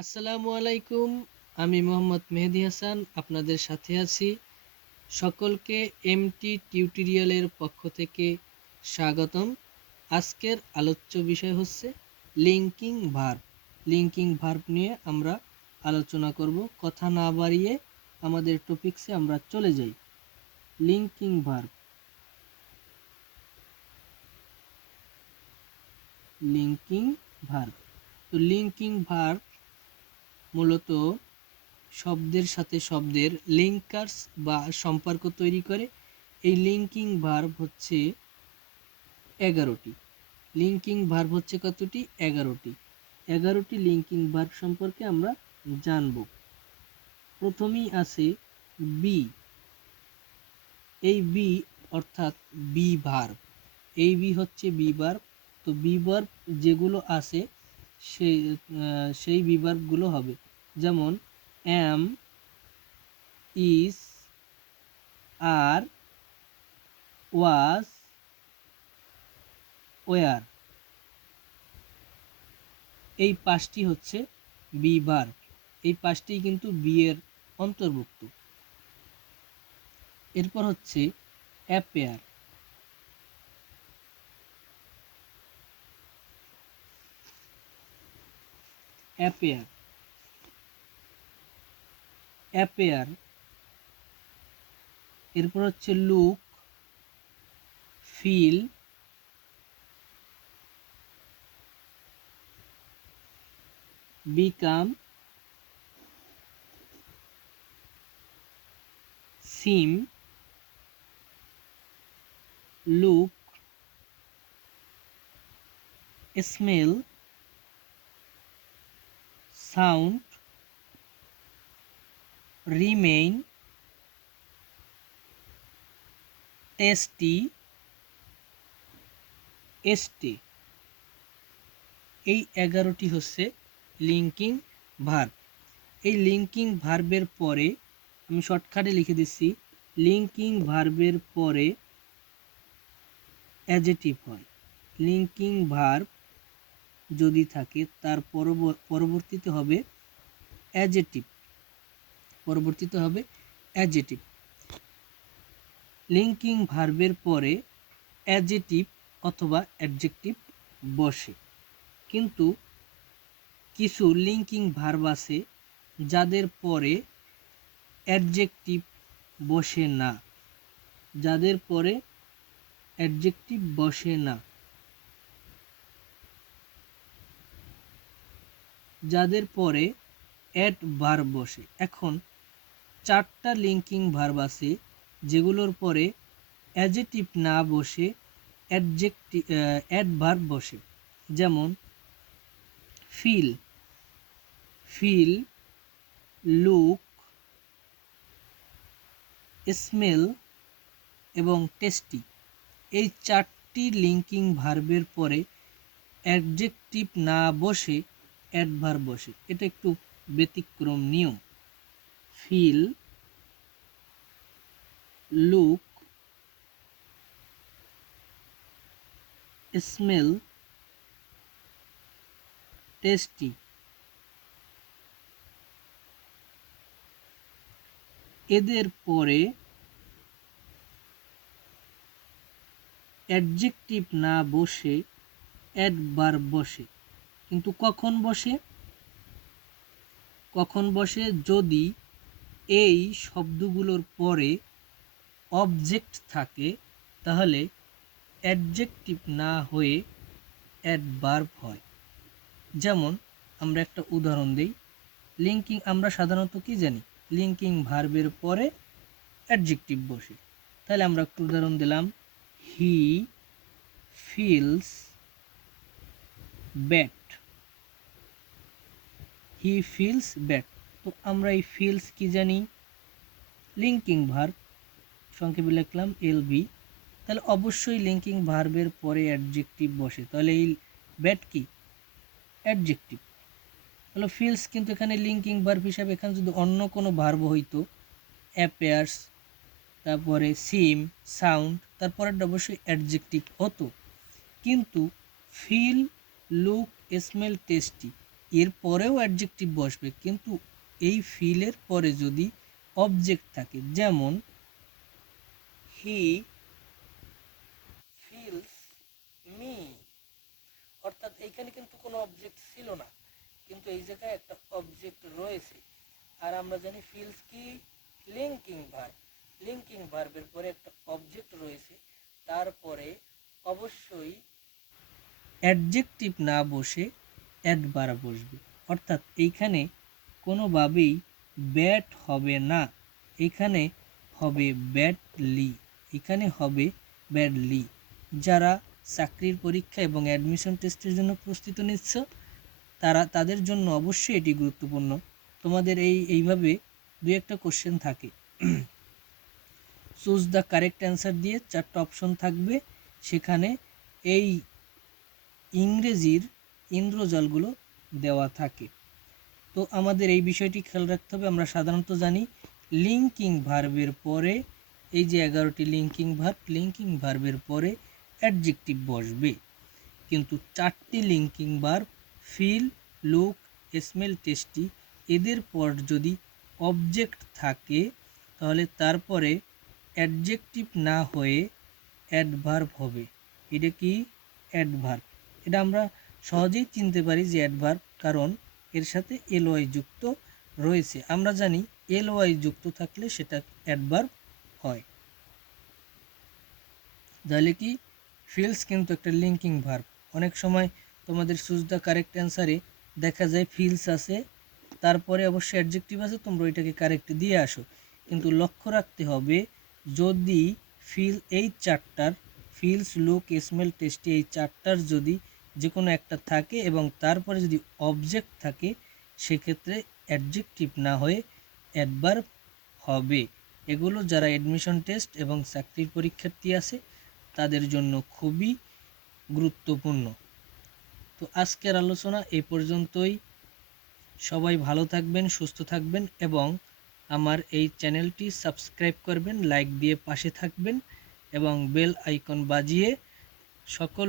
আসসালামু আলাইকুম। আমি মোহাম্মদ মেহেদি হাসান আপনাদের সাথে আছি। সকলকে এমটি টিউটোরিয়ালের পক্ষ থেকে স্বাগতম। আজকের আলোচ্য বিষয় হচ্ছে লিঙ্কিং ভার্ব। লিঙ্কিং ভার্ব নিয়ে আমরা আলোচনা করব। কথা না বাড়িয়ে আমাদের টপিকসে আমরা চলে যাই। Linking verb. Linking verb. তো লিঙ্কিং ভার্ব মূলত শব্দের সাথে শব্দের লিঙ্কার্স বা সম্পর্ক তৈরি করে। এই লিঙ্কিং ভার্ব হচ্ছে 11টি। লিঙ্কিং ভার্ব হচ্ছে কতটি? 11টি। 11টি লিঙ্কিং ভার্ব সম্পর্কে আমরা জানব। প্রথমেই আছে বি। এই বি অর্থাৎ বি ভার্ব। এই বি হচ্ছে বি ভার্ব। তো বি ভার্ব যেগুলো আছে সেই বি ভার্বগুলো হবে যেমন অ্যাম, ইজ, আর, ওয়াজ, ওয়ার। এই পাঁচটি হচ্ছে বি ভার্ব। এই পাঁচটি কিন্তু বি এর অন্তর্ভুক্ত। এরপর হচ্ছে অ্যাপেয়ার। অ্যাপেয়ার অ্যাপেয়ার এরপর হচ্ছে look, feel, become, seem, look, smell, sound, remain, tasty, এসটি। এই 11টি হচ্ছে লিঙ্কিং ভার্ব। এই লিঙ্কিং ভার্বের পরে আমি শর্টকাটে লিখে দিচ্ছি, লিঙ্কিং ভার্বের পরে অ্যাডজেক্টিভ হয়। লিঙ্কিং ভার্ব যদি থাকে তার পরবর্তীতে হবে অ্যাডজেক্টিভ। লিঙ্কিং ভার্বের পরে অ্যাডজেক্টিভ অথবা অ্যাডজেক্টিভ বসে। কিন্তু কিছু লিঙ্কিং ভার্ব আছে যাদের পরে অ্যাডজেক্টিভ বসে না। যাদের পরে অ্যাডভার্ব বসে। এখন 4টা লিঙ্কিং ভার্ব আছে যেগুলোর পরে অ্যাডজেক্টিভ না বসে অ্যাডভার্ব বসে। যেমন ফিল, লুক, স্মেল এবং টেস্টি। এই 4টি লিঙ্কিং ভার্বের পরে অ্যাডজেক্টিভ না বসে অ্যাডভার্ব বসে। এটা একটু ব্যতিক্রম নিয়ম। Feel, look, smell, tasty. এদের পরে অ্যাডজেক্টিভ না বসে অ্যাডভার্ব বসে। কিন্তু কখন বসে? যদি এই শব্দগুলোর পরে অবজেক্ট থাকে তাহলে অ্যাডজেক্টিভ না হয়ে অ্যাডভার্ব হয়। যেমন আমরা একটা উদাহরণ দিই। আমরা সাধারণত কি জানি? লিঙ্কিং ভার্বের পরে অ্যাডজেক্টিভ বসে। তাহলে আমরা একটা উদাহরণ দিলাম, হি ফিলস ব্যাড। তো আমরা এই ফিলস কি জানি? লিঙ্কিং ভার্ব, সংক্ষেপে লিখলাম এলবি। তাহলে অবশ্যই লিঙ্কিং ভার্বের পরে অ্যাডজেক্টিভ বসে। তাহলে এই ব্যাড কি? অ্যাডজেক্টিভ। তাহলে ফিলস কিন্তু এখানে লিঙ্কিং ভার্ব হিসাবে, এখানে যদি অন্য কোনো ভার্ব হইতো, অ্যাপিয়ার্স, তারপরে সিম, সাউন্ড, তারপরে অবশ্যই অ্যাডজেক্টিভ হতো। কিন্তু ফিল, লুক, স্মেল, টেস্টি এর পরেও অ্যাডজেক্টিভ বসবে, কিন্তু এই ফিলের পরে যদি অবজেক্ট থাকে, যেমন হি ফিলস মি, অর্থাৎ এইখানে কিন্তু কোনো অবজেক্ট ছিল না, কিন্তু এই জায়গায় একটা অবজেক্ট রয়েছে। আর আমরা জানি ফিলস কি লিঙ্কিং ভার্ব, লিঙ্কিং ভার্বের পরে একটা অবজেক্ট রয়েছে, তারপরে অবশ্যই অ্যাডজেক্টিভ না বসে অ্যাডভার্ব বসবে। অর্থাৎ এইখানে কোনোভাবেই ব্যাড হবে না, এখানে হবে ব্যাডলি, এখানে হবে ব্যাডলি। যারা চাকরির পরীক্ষা এবং অ্যাডমিশন টেস্টের জন্য প্রস্তুতি নিচ্ছ, তাদের জন্য অবশ্যই এটি গুরুত্বপূর্ণ। তোমাদের এইভাবে দুই একটা কোশ্চেন থাকে, চুজ দ্য কারেক্ট অ্যান্সার দিয়ে 4টা অপশন থাকবে, সেখানে এই ইংরেজির ইন্দ্রজালগুলো দেওয়া থাকে। তো আমাদের এই বিষয়টি খেয়াল রাখতে হবে। আমরা সাধারণত জানি লিঙ্কিং ভার্বের পরে এই যে 11টি লিঙ্কিং ভার্বের পরে অ্যাডজেক্টিভ বসবে, কিন্তু 4টি linking verb feel, look, smell, tasty, এদের পর যদি অবজেক্ট থাকে তাহলে তারপরে অ্যাডজেক্টিভ না হয়ে অ্যাডভার্ব হবে। এটা কি অ্যাডভার্ব, এটা আমরা সহজেই চিনতে পারি যে অ্যাডভার্ব, কারণ এর সাথে এলওয়াই যুক্ত রয়েছে। আমরা জানি এলওয়াই যুক্ত থাকলে সেটা অ্যাডভার্ব হয়। তাহলে কি ফিলস কিন্তু একটা লিঙ্কিং ভার্ব। অনেক সময় তোমাদের চুজ দ্য কারেক্ট অ্যান্সারে দেখা যায় ফিলস আছে, তারপরে অবশ্যই অ্যাডজেক্টিভ আছে, তোমরা ওইটাকে কারেক্ট দিয়ে আসো। কিন্তু লক্ষ্য রাখতে হবে, যদি এই 4টার ফিলস, লুক, স্মেল, টেস্টি, এই 4টার যদি যে কোনো একটা থাকে এবং তারপরে যদি অবজেক্ট থাকে, সেক্ষেত্রে অ্যাডজেক্টিভ না হয়ে অ্যাডভার্ব হবে। এগুলো যারা অ্যাডমিশন টেস্ট এবং চাকরির পরীক্ষার্থী আছে তাদের জন্য খুবই গুরুত্বপূর্ণ। তো আজকের আলোচনা এই পর্যন্তই। সবাই ভালো থাকবেন, সুস্থ থাকবেন এবং আমার এই চ্যানেলটি সাবস্ক্রাইব করবেন, লাইক দিয়ে পাশে থাকবেন এবং বেল আইকন বাজিয়ে সকল